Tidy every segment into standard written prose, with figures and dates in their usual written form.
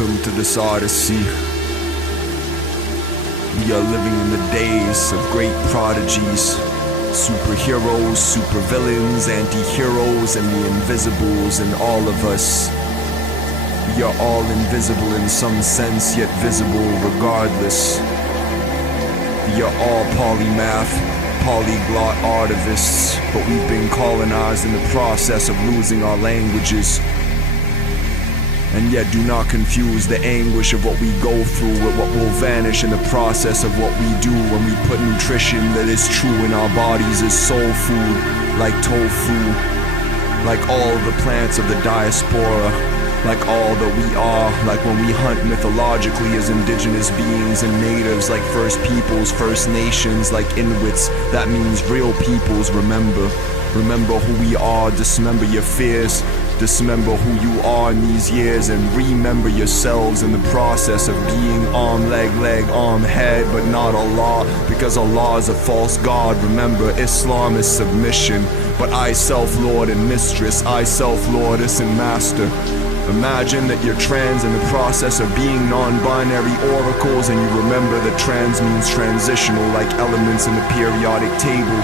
Welcome to this odyssey. We are living in the days of great prodigies, superheroes, supervillains, anti-heroes, and the invisibles in all of us. We are all invisible in some sense, yet visible regardless. We are all polymath, polyglot artivists, but we've been colonized in the process of losing our languages. And yet do not confuse the anguish of what we go through with what will vanish in the process of what we do when we put nutrition that is true in our bodies as soul food, like tofu, like all the plants of the diaspora, like all that we are, like when we hunt mythologically as indigenous beings and natives, like First Peoples, First Nations, like Inuits. That means real peoples. Remember who we are, dismember your fears, dismember who you are in these years, and remember yourselves in the process of being arm, leg, arm, head, but not Allah, because Allah is a false god. Remember, Islam is submission, but I self-lord and mistress, I self-lordess and master. Imagine that you're trans in the process of being non-binary oracles, and you remember that trans means transitional, like elements in the periodic table.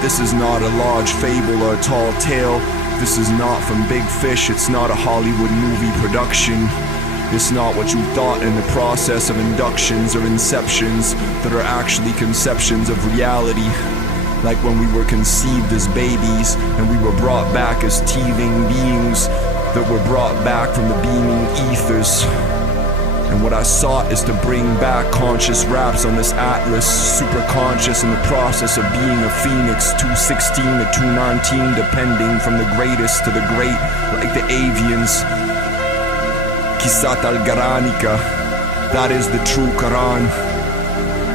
This is not a large fable or a tall tale. This is not from Big Fish. It's not a Hollywood movie production. It's not what you thought in the process of inductions or inceptions that are actually conceptions of reality. Like when we were conceived as babies and we were brought back as teething beings that were brought back from the beaming ethers. And what I sought is to bring back conscious raps on this atlas, super conscious in the process of being a phoenix, 216 to 219, depending from the greatest to the great, like the avians. Kisat al-Garanika, that is the true Quran.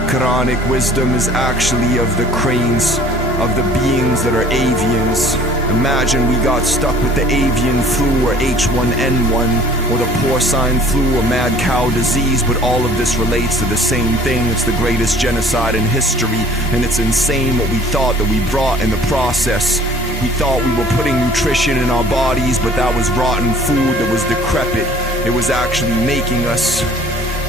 Quranic wisdom is actually of the cranes, of the beings that are avians. Imagine we got stuck with the avian flu or H1N1 or the porcine flu or mad cow disease, but all of this relates to the same thing. It's the greatest genocide in history, and it's insane what we thought that we brought in the process. We thought we were putting nutrition in our bodies, but that was rotten food that was decrepit. It was actually making us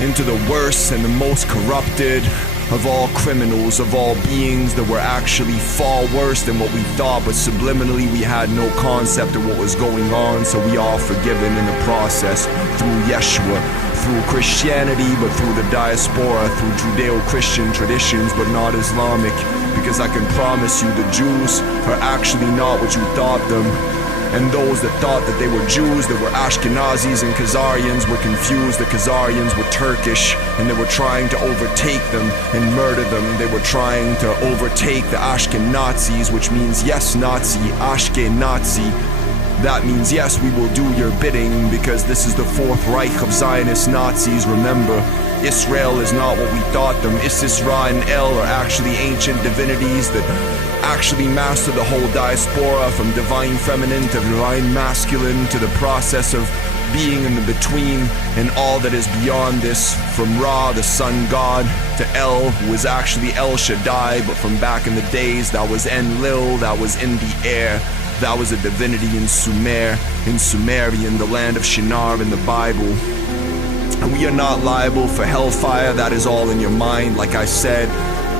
into the worst and the most corrupted of all criminals, of all beings that were actually far worse than what we thought, but subliminally we had no concept of what was going on, so we are forgiven in the process through Yeshua, through Christianity, but through the diaspora, through Judeo-Christian traditions, but not Islamic, because I can promise you the Jews are actually not what you thought them. And those that thought that they were Jews, that were Ashkenazis and Khazarians, were confused. The Khazarians were Turkish, and they were trying to overtake them and murder them. They were trying to overtake the Ashkenazis, which means yes, Nazi, Ashkenazi. That means yes, we will do your bidding, because this is the Fourth Reich of Zionist Nazis. Remember, Israel is not what we thought them. Isis, Ra, and El are actually ancient divinities that actually master the whole diaspora, from divine feminine to divine masculine, to the process of being in the between and all that is beyond this, from Ra, the sun god, to El, who is actually El Shaddai, but from back in the days that was Enlil, that was in the air. That was a divinity in Sumer, in Sumerian, the land of Shinar in the Bible. And we are not liable for hellfire. That is all in your mind. Like I said,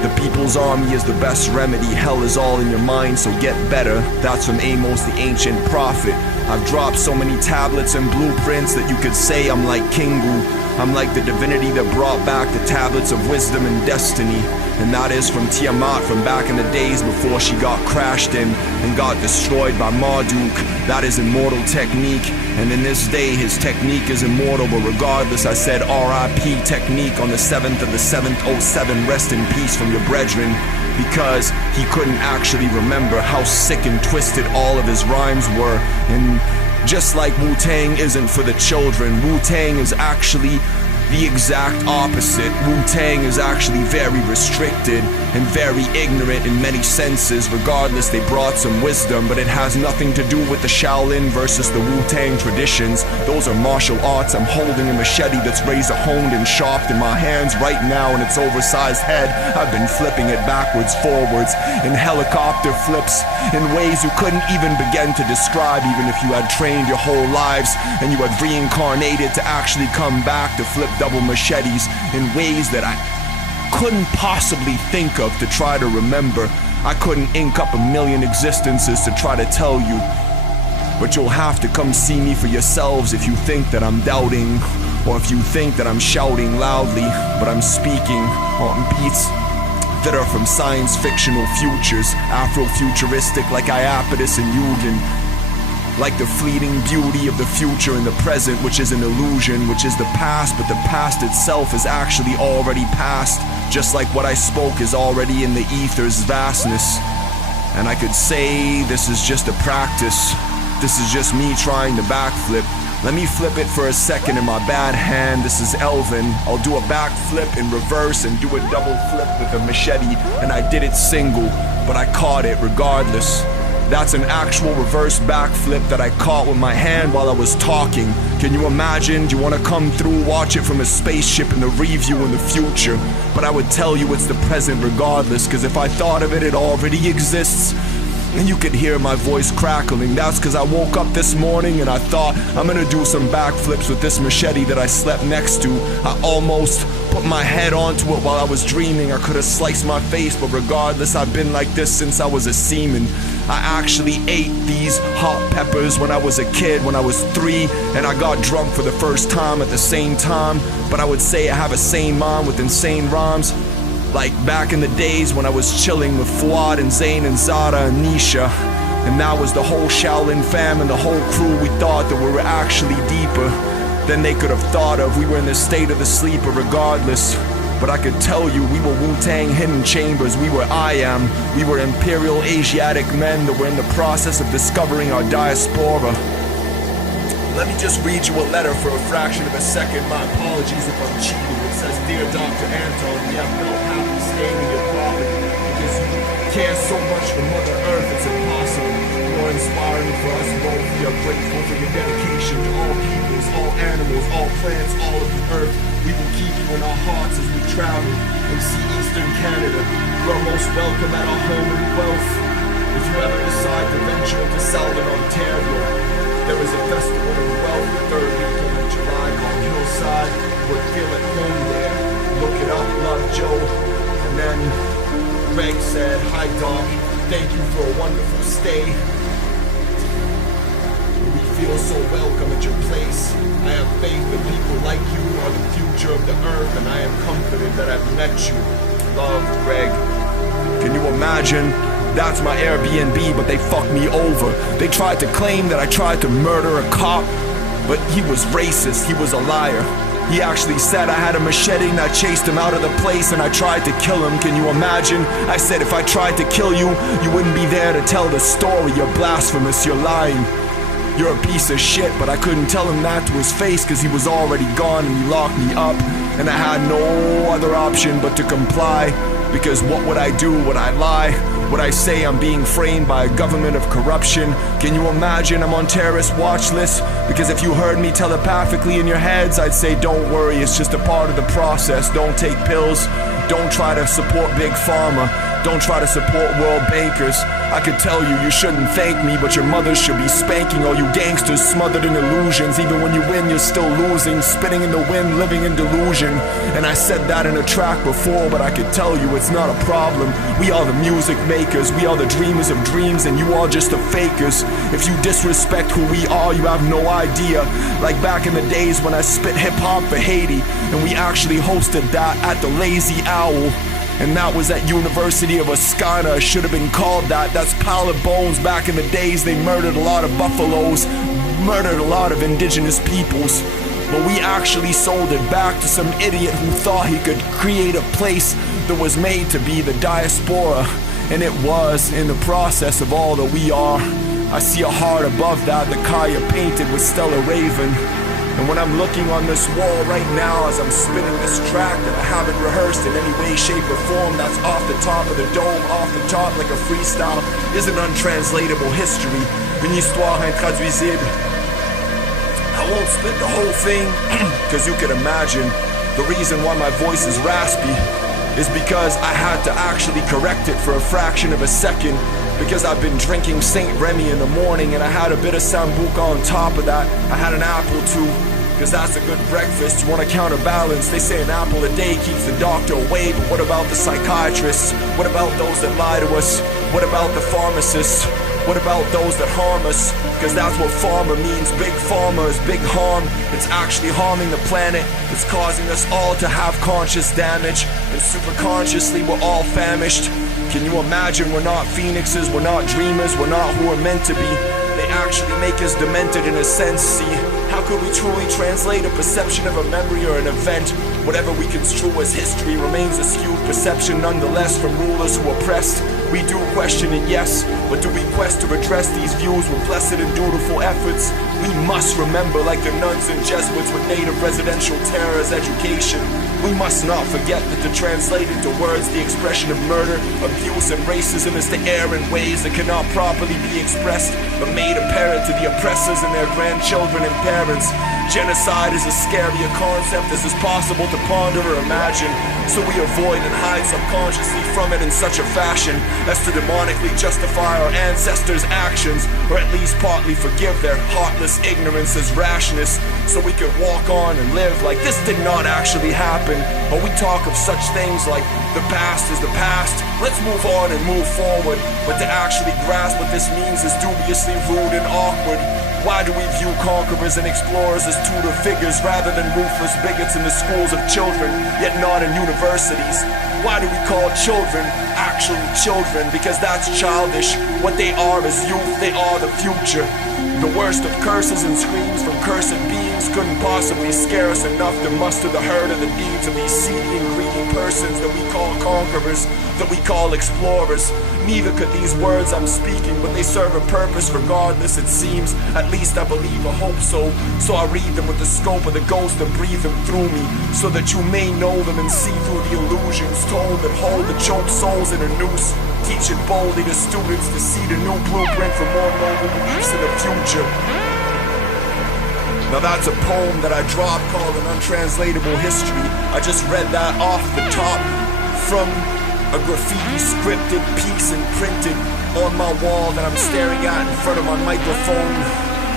the people's army is the best remedy. Hell is all in your mind, so get better. That's from Amos, the ancient prophet. I've dropped so many tablets and blueprints that you could say I'm like Kingu. I'm like the divinity that brought back the tablets of wisdom and destiny. And that is from Tiamat, from back in the days before she got crashed in and got destroyed by Marduk. That is immortal technique, and in this day his technique is immortal. But regardless, I said R.I.P. technique on the 7th of the 7th, 07. Rest in peace from your brethren, because he couldn't actually remember how sick and twisted all of his rhymes were. And just like Wu-Tang isn't for the children, Wu-Tang is actually The exact opposite. Wu-Tang is actually very restricted and very ignorant in many senses. Regardless, they brought some wisdom, but it has nothing to do with the Shaolin versus the Wu-Tang traditions. Those are martial arts. I'm holding a machete that's razor honed and sharp in my hands right now, and its oversized head, I've been flipping it backwards, forwards, in helicopter flips, in ways you couldn't even begin to describe, even if you had trained your whole lives and you had reincarnated to actually come back to flip double machetes in ways that I couldn't possibly think of to try to remember. I couldn't ink up a million existences to try to tell you. But you'll have to come see me for yourselves if you think that I'm doubting, or if you think that I'm shouting loudly, but I'm speaking on beats that are from science fictional futures, Afrofuturistic like Iapetus and Yugen. Like the fleeting beauty of the future and the present, which is an illusion, which is the past, but the past itself is actually already past, just like what I spoke is already in the ether's vastness. And I could say this is just a practice. This is just me trying to backflip. Let me flip it for a second in my bad hand. This is Elvin. I'll do a backflip in reverse and do a double flip with a machete, and I did it single, but I caught it regardless. That's an actual reverse backflip that I caught with my hand while I was talking. Can you imagine? Do you want to come through, watch it from a spaceship in the review in the future? But I would tell you it's the present regardless, cause if I thought of it, it already exists. And you could hear my voice crackling. That's cause I woke up this morning and I thought I'm gonna do some backflips with this machete that I slept next to. I almost put my head onto it while I was dreaming. I could have sliced my face, but regardless, I've been like this since I was a seaman. I actually ate these hot peppers when I was a kid, when I was 3, and I got drunk for the first time at the same time. But I would say I have a sane mind with insane rhymes. Like back in the days when I was chilling with Fuad and Zayn and Zara and Nisha. And that was the whole Shaolin fam and the whole crew. We thought that we were actually deeper than they could have thought of. We were in the state of the sleeper regardless. But I could tell you we were Wu-Tang hidden chambers. We were I Am. We were Imperial Asiatic men that were in the process of discovering our diaspora. Let me just read you a letter for a fraction of a second. My apologies if I'm cheating. It says, Dear Dr. Anton, we have no happy staying in your property because you care so much for Mother Earth, it's impossible. More inspiring for us both. We are grateful for your dedication to all peoples, all animals, all plants, all of the earth. We will keep you in our hearts as we travel and see Eastern Canada. You are most welcome at our home in Guelph. If you ever decide to venture into Southern Ontario, there is a festival in Guelph the 3rd weekend of July called Hillside. You would feel at home there. Look it up, love Joe. And then Greg said, Hi Doc, thank you for a wonderful stay. We feel so welcome at your place. I have faith that people like you are the future of the earth, and I am confident that I've met you. Love, Greg. Can you imagine? That's my Airbnb, but they fucked me over. They tried to claim that I tried to murder a cop, but he was racist, he was a liar. He actually said I had a machete and I chased him out of the place and I tried to kill him. Can you imagine? I said if I tried to kill you, you wouldn't be there to tell the story. You're blasphemous, you're lying. You're a piece of shit, but I couldn't tell him that to his face cause he was already gone and he locked me up. And I had no other option but to comply. Because what would I do? Would I lie? Would I say I'm being framed by a government of corruption? Can you imagine I'm on terrorist watch list? Because if you heard me telepathically in your heads, I'd say don't worry, it's just a part of the process. Don't take pills. Don't try to support Big Pharma. Don't try to support world bankers. I could tell you, you shouldn't thank me, but your mother should be spanking all you gangsters smothered in illusions. Even when you win, you're still losing, spinning in the wind, living in delusion. And I said that in a track before, but I could tell you it's not a problem. We are the music makers, we are the dreamers of dreams, and you are just the fakers. If you disrespect who we are, you have no idea. Like back in the days when I spit hip-hop for Haiti, and we actually hosted that at the Lazy Owl. And that was at University of Wisconsin. It should have been called that. That's Pile of Bones. Back in the days, they murdered a lot of buffaloes, murdered a lot of indigenous peoples. But we actually sold it back to some idiot who thought he could create a place that was made to be the diaspora. And it was, in the process of all that we are. I see a heart above that Kaya painted with Stella Raven. And when I'm looking on this wall right now as I'm spinning this track that I haven't rehearsed in any way, shape, or form, that's off the top of the dome, off the top like a freestyle, is an untranslatable history, une histoire intraduisible. I won't spit the whole thing, cause you can imagine the reason why my voice is raspy is because I had to actually correct it for a fraction of a second, because I've been drinking Saint Remy in the morning and I had a bit of Sambuca on top of that. I had an apple too, cause that's a good breakfast. You wanna counterbalance, they say an apple a day keeps the doctor away, but what about the psychiatrists? What about those that lie to us? What about the pharmacists? What about those that harm us? Cause that's what pharma means. Big pharma is big harm. It's actually harming the planet. It's causing us all to have conscious damage. And super consciously we're all famished. Can you imagine we're not phoenixes, we're not dreamers, we're not who we're meant to be. They actually make us demented in a sense, see. How could we truly translate a perception of a memory or an event? Whatever we construe as history remains a skewed perception nonetheless from rulers who oppressed. We do question it, yes, but do we quest to redress these views with blessed and dutiful efforts? We must remember, like the nuns and Jesuits with native residential terror as education, we must not forget that to translate into words the expression of murder, abuse, and racism is to err in ways that cannot properly be expressed, but made apparent to the oppressors and their grandchildren and parents. Genocide is as scary a concept as is possible to ponder or imagine, so we avoid and hide subconsciously from it in such a fashion as to demonically justify our ancestors' actions, or at least partly forgive their heartless ignorance as rashness, so we could walk on and live like this did not actually happen. Or we talk of such things like the past is the past, let's move on and move forward, but to actually grasp what this means is dubiously rude and awkward. Why do we view conquerors and explorers as tutor figures rather than ruthless bigots in the schools of children, yet not in universities? Why do we call children actual children? Because that's childish. What they are is youth, they are the future. The worst of curses and screams from cursed beings couldn't possibly scare us enough to muster the herd of the deeds of these seedy and greedy persons that we call conquerors, that we call explorers. Neither could these words I'm speaking, but they serve a purpose regardless, it seems. At least I believe or hope so. So I read them with the scope of the ghost and breathe them through me, so that you may know them and see through the illusions told that hold the choked souls in a noose. Teach it boldly to students to see the new blueprint for more noble beliefs in the future. Now that's a poem that I dropped called An Untranslatable History. I just read that off the top from a graffiti scripted piece and printed on my wall that I'm staring at in front of my microphone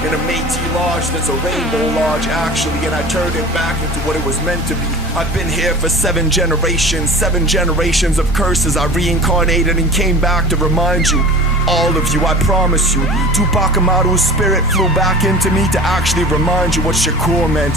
in a Métis lodge that's a rainbow lodge actually, and I turned it back into what it was meant to be. I've been here for 7 generations of curses. I reincarnated and came back to remind you, all of you, I promise you. Tupac Amaru's spirit flew back into me to actually remind you what Shakur meant.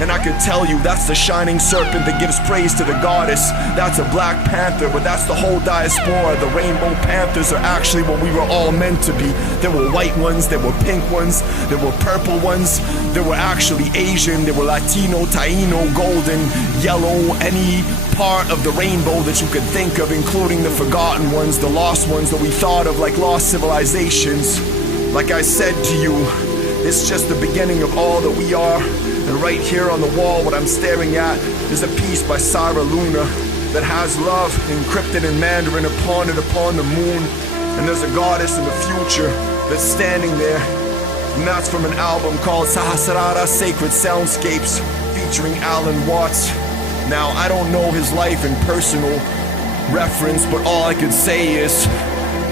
And I could tell you that's the shining serpent that gives praise to the goddess. That's a black panther, but that's the whole diaspora. The rainbow panthers are actually what we were all meant to be. There were white ones, there were pink ones, there were purple ones, there were actually Asian, there were Latino, Taino, golden, yellow, any part of the rainbow that you could think of, including the forgotten ones, the lost ones that we thought of like lost civilizations. Like I said to you, it's just the beginning of all that we are. And right here on the wall, what I'm staring at is a piece by Sarah Luna that has love encrypted in Mandarin upon it upon the moon. And there's a goddess in the future that's standing there. And that's from an album called Sahasrara Sacred Soundscapes featuring Alan Watts. Now, I don't know his life in personal reference, but all I could say is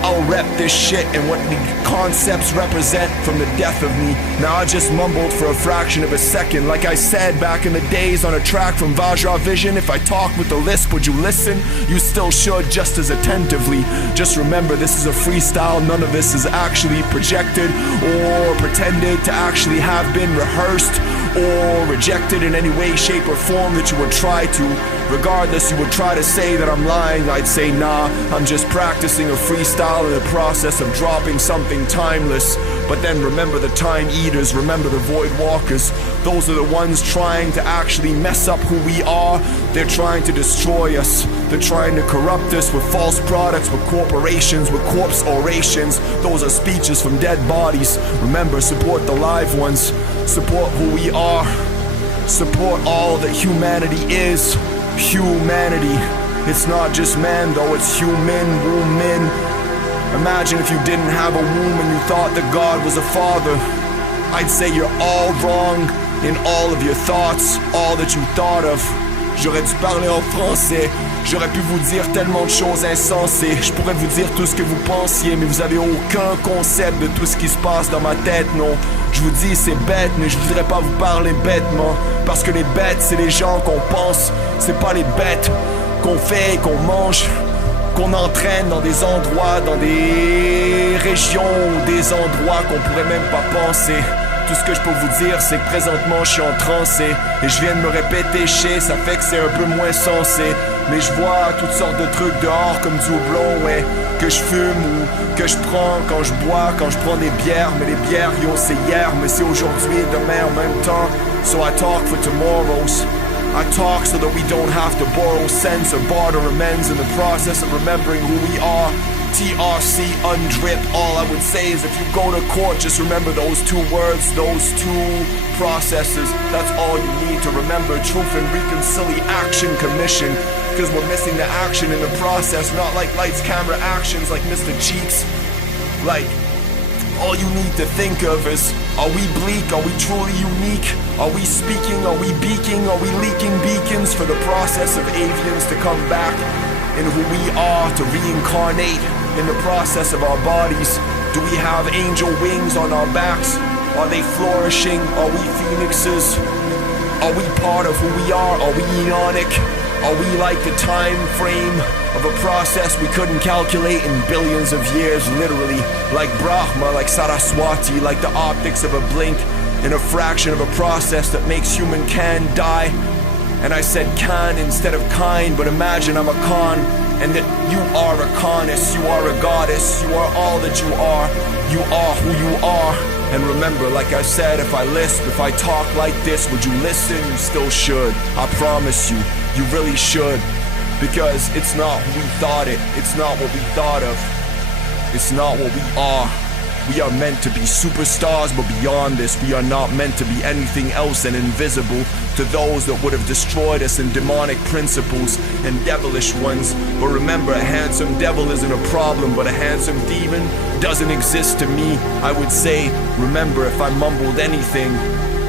I'll rep this shit and what the concepts represent from the death of me. Now I just mumbled for a fraction of a second. Like I said back in the days on a track from Vajra Vision, if I talk with a lisp, would you listen? You still should, just as attentively. Just remember, this is a freestyle. None of this is actually projected or pretended to actually have been rehearsed or rejected in any way, shape, or form that you would try to. Regardless, you would try to say that I'm lying, I'd say nah, I'm just practicing a freestyle in the process of dropping something timeless. But then remember the time eaters, remember the void walkers. Those are the ones trying to actually mess up who we are. They're trying to destroy us. They're trying to corrupt us with false products, with corporations, with corpse orations. Those are speeches from dead bodies. Remember, support the live ones. Support who we are. Support all that humanity is. Humanity. It's not just man though, it's human, woman. Imagine if you didn't have a womb and you thought that God was a father. I'd say you're all wrong in all of your thoughts, all that you thought of. J'aurais dû parler en français. J'aurais pu vous dire tellement de choses insensées. Je pourrais vous dire tout ce que vous pensiez, mais vous avez aucun concept de tout ce qui se passe dans ma tête, non. Je vous dis c'est bête, mais je voudrais pas vous parler bêtement. Parce que les bêtes, c'est les gens qu'on pense. C'est pas les bêtes qu'on fait et qu'on mange, qu'on entraîne dans des endroits, dans des régions ou des endroits qu'on pourrait même pas penser. Tout ce que je peux vous dire, c'est que présentement je suis en transe et je viens de me répéter ça fait que c'est un peu moins sensé. Mais je vois toutes sortes de trucs dehors comme du houblon, ouais, que je fume ou que je prends quand je bois, quand je prends des bières. Mais les bières, yo, c'est hier, mais c'est aujourd'hui et demain en même temps. So I talk for tomorrows. I talk so that we don't have to borrow cents or barter amends in the process of remembering who we are. TRC, undrip. All I would say is if you go to court, just remember those two words, those two processes. That's all you need to remember. Truth and Reconciliation Commission. Because we're missing the action in the process, not like lights, camera, actions like Mr. Cheeks. Like, all you need to think of is, are we bleak? Are we truly unique? Are we speaking? Are we beaking? Are we leaking beacons for the process of avians to come back in who we are, to reincarnate in the process of our bodies? Do we have angel wings on our backs? Are they flourishing? Are we phoenixes? Are we part of who we are? Are we eonic? Are we like the time frame of a process we couldn't calculate in billions of years, literally? Like Brahma, like Saraswati, like the optics of a blink in a fraction of a process that makes humankind die. And I said can instead of kind, but imagine I'm a Khan, and that you are a Khaness, you are a goddess, you are all that you are who you are. And remember, like I said, if I lisp, if I talk like this, would you listen? You still should. I promise you, you really should. Because it's not who we thought it, it's not what we thought of, it's not what we are. We are meant to be superstars, but beyond this, we are not meant to be anything else than invisible to those that would have destroyed us in demonic principles and devilish ones. But remember, a handsome devil isn't a problem, but a handsome demon doesn't exist to me. I would say, remember, if I mumbled anything,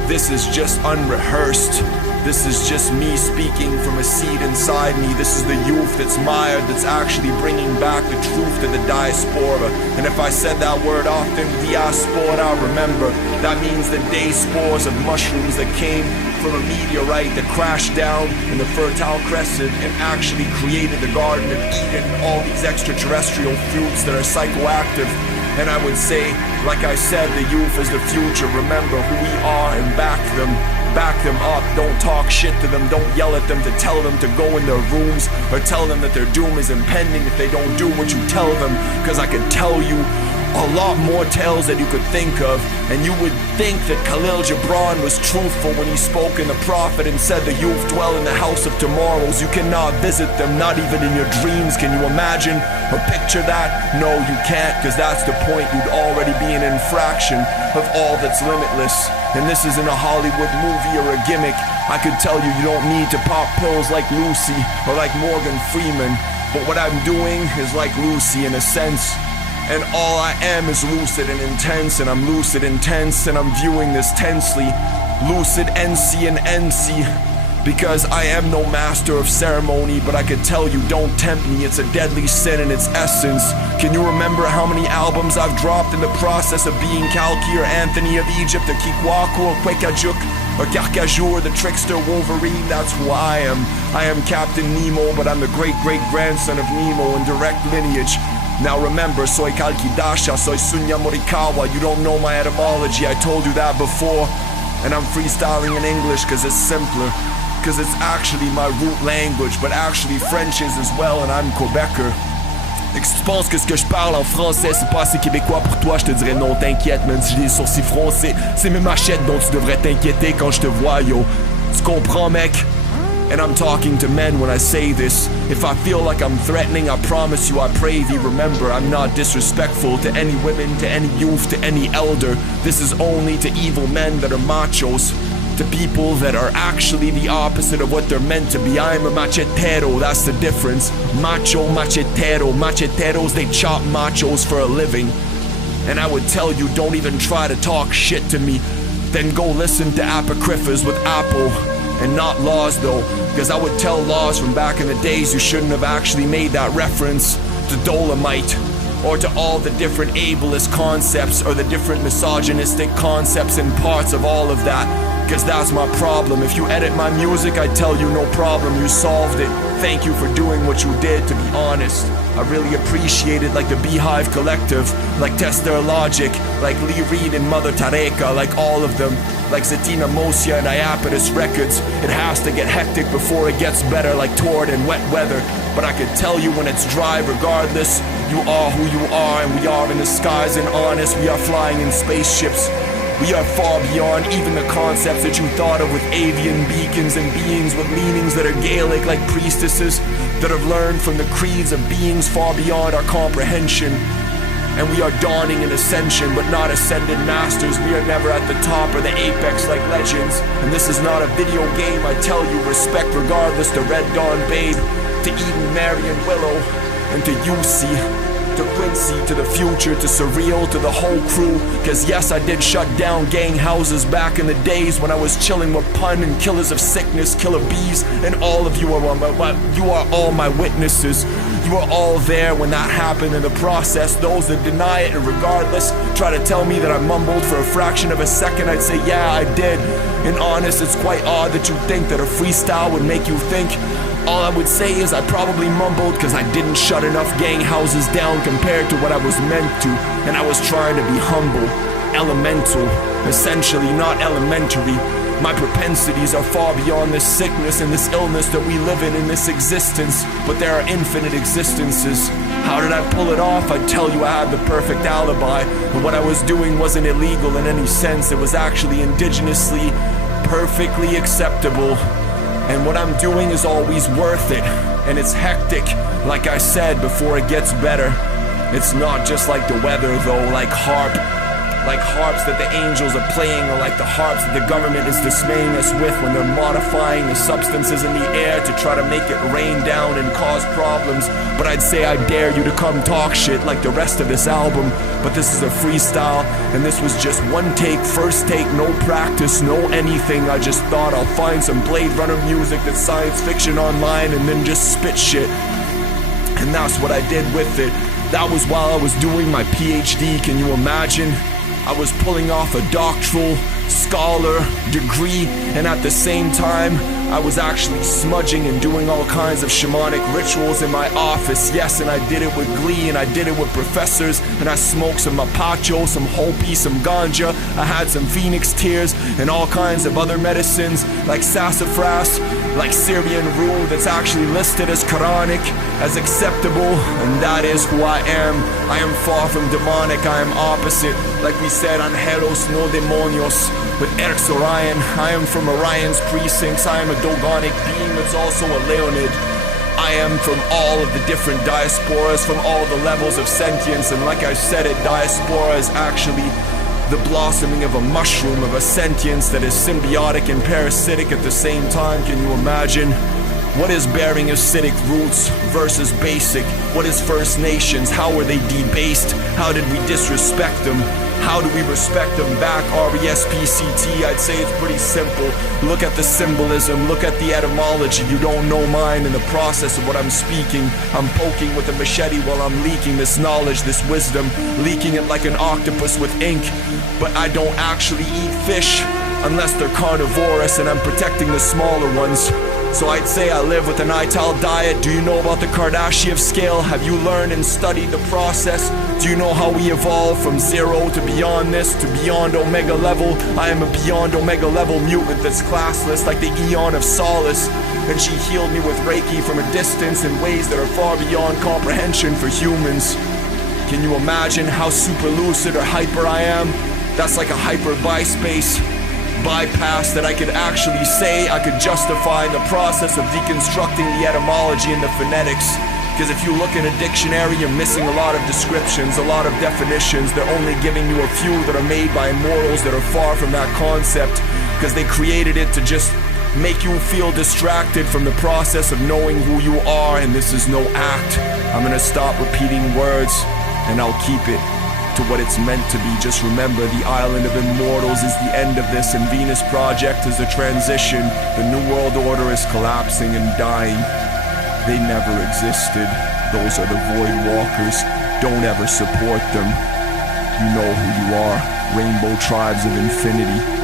this is just unrehearsed. This is just me speaking from a seed inside me. This is the youth that's mired, that's actually bringing back the truth to the diaspora. And if I said that word often, diaspora, remember, that means the day spores of mushrooms that came from a meteorite that crashed down in the Fertile Crescent and actually created the Garden of Eden, all these extraterrestrial fruits that are psychoactive. And I would say, like I said, the youth is the future. Remember who we are and back them. Back them up, don't talk shit to them, don't yell at them to tell them to go in their rooms or tell them that their doom is impending if they don't do what you tell them. Cause I could tell you a lot more tales that you could think of, and you would think that Khalil Gibran was truthful when he spoke in The Prophet and said the youth dwell in the house of tomorrows. You cannot visit them, not even in your dreams. Can you imagine or picture that? No, you can't, cause that's the point. You'd already be an infraction of all that's limitless. And this isn't a Hollywood movie or a gimmick. I could tell you, you don't need to pop pills like Lucy or like Morgan Freeman. But what I'm doing is like Lucy in a sense. And all I am is lucid and intense. And I'm lucid intense and I'm viewing this tensely. Lucid NC and NC. Because I am no master of ceremony, but I could tell you, don't tempt me, it's a deadly sin in its essence. Can you remember how many albums I've dropped in the process of being Kalki or Anthony of Egypt or Kikwaku or Kwekajuk or Karkaju or the trickster Wolverine? That's who I am. I am Captain Nemo, but I'm the great-great-grandson of Nemo in direct lineage. Now remember, soy Kalki Dasha, soy Sunya Morikawa. You don't know my etymology, I told you that before. And I'm freestyling in English cause it's simpler. Cause it's actually my root language, but actually French is as well, and I'm Quebecer. Et que si tu penses que ce que je parle en français c'est pas assez québécois pour toi, je te dirais non, t'inquiète, même si j'ai les sourcils froncés, c'est mes machettes dont tu devrais t'inquiéter quand je te vois, yo. Tu comprends, mec? And I'm talking to men when I say this. If I feel like I'm threatening, I promise you, I pray thee, remember, I'm not disrespectful to any women, to any youth, to any elder. This is only to evil men that are machos. to people that are actually the opposite of what they're meant to be. I am a machetero, that's the difference. Macho, machetero. Macheteros, they chop machos for a living. And I would tell you, don't even try to talk shit to me. Then go listen to Apocryphas with Apple. And not Laws though, because I would tell Laws from back in the days you shouldn't have actually made that reference to Dolomite, or to all the different ableist concepts, or the different misogynistic concepts and parts of all of that, because that's my problem. If you edit my music, I tell you no problem, you solved it. Thank you for doing what you did, to be honest. I really appreciate it, like the Beehive Collective, like Tester Logic, like Lee Reed and Mother Tareka, like all of them, like Zatina Mosia and Iapetus Records. It has to get hectic before it gets better, like Tord and Wet Weather. But I could tell you when it's dry, regardless, you are who you are, and we are in the skies and honest. We are flying in spaceships. We are far beyond even the concepts that you thought of, with avian beacons and beings with leanings that are Gaelic, like priestesses that have learned from the creeds of beings far beyond our comprehension. And we are dawning an ascension, but not ascended masters. We are never at the top or the apex like legends. And this is not a video game, I tell you, respect regardless to Red Dawn Babe, to Eden, Mary and Willow, and to UC, to Quincy, to the future, to Surreal, to the whole crew. Cause yes, I did shut down gang houses back in the days when I was chilling with Pun and Killers of Sickness, Killer Bees, and all of you are all my witnesses. You are all there when that happened in the process. Those that deny it and regardless try to tell me that I mumbled for a fraction of a second, I'd say yeah, I did. And honest, it's quite odd that you think that a freestyle would make you think. All I would say is I probably mumbled because I didn't shut enough gang houses down compared to what I was meant to. And I was trying to be humble, elemental, essentially not elementary. My propensities are far beyond this sickness and this illness that we live in this existence. But there are infinite existences. How did I pull it off? I'd tell you I had the perfect alibi. But what I was doing wasn't illegal in any sense. It was actually indigenously, perfectly acceptable. And what I'm doing is always worth it. And it's hectic, like I said, before it gets better. It's not just like the weather though, like harps that the angels are playing, or like the harps that the government is dismaying us with when they're modifying the substances in the air to try to make it rain down and cause problems. But I'd say I dare you to come talk shit like the rest of this album. But this is a freestyle, and this was just one take, first take, no practice, no anything. I just thought I'll find some Blade Runner music that's science fiction online and then just spit shit. And that's what I did with it. That was while I was doing my PhD, can you imagine? I was pulling off a doctoral scholar degree, and at the same time I was actually smudging and doing all kinds of shamanic rituals in my office. Yes, and I did it with glee, and I did it with professors, and I smoked some mapacho, some hopi, some ganja. I had some phoenix tears and all kinds of other medicines like sassafras, like Syrian rue that's actually listed as Quranic, as acceptable, and that is who I am. I am far from demonic, I am opposite. Like we said, angelos no demonios. With Erx Orion, I am from Orion's precincts. I am a Dogonic being that's also a Leonid. I am from all of the different diasporas, from all the levels of sentience. And like I said, it diaspora is actually the blossoming of a mushroom, of a sentience that is symbiotic and parasitic at the same time. Can you imagine? What is bearing acidic roots versus basic? What is First Nations? How were they debased? How did we disrespect them? How do we respect them back? R-E-S-P-C-T, I'd say it's pretty simple. Look at the symbolism, look at the etymology. You don't know mine in the process of what I'm speaking. I'm poking with a machete while I'm leaking this knowledge, this wisdom, leaking it like an octopus with ink. But I don't actually eat fish unless they're carnivorous, and I'm protecting the smaller ones. So I'd say I live with an ITAL diet. Do you know about the Kardashev scale? Have you learned and studied the process? Do you know how we evolve from zero to beyond this, to beyond Omega level? I am a beyond Omega level mutant that's classless, like the Eon of Solace. And she healed me with Reiki from a distance in ways that are far beyond comprehension for humans. Can you imagine how super lucid or hyper I am? That's like a hyper bi-space bypass that I could actually say, I could justify in the process of deconstructing the etymology and the phonetics. Because if you look in a dictionary, you're missing a lot of descriptions, a lot of definitions. They're only giving you a few that are made by immortals that are far from that concept. because they created it to just make you feel distracted from the process of knowing who you are, and this is no act. I'm gonna stop repeating words, and I'll keep it to what it's meant to be. Just remember, the Island of Immortals is the end of this, and Venus Project is the transition. The New World Order is collapsing and dying. They never existed. Those are the Void Walkers. Don't ever support them. You know who you are. Rainbow Tribes of Infinity.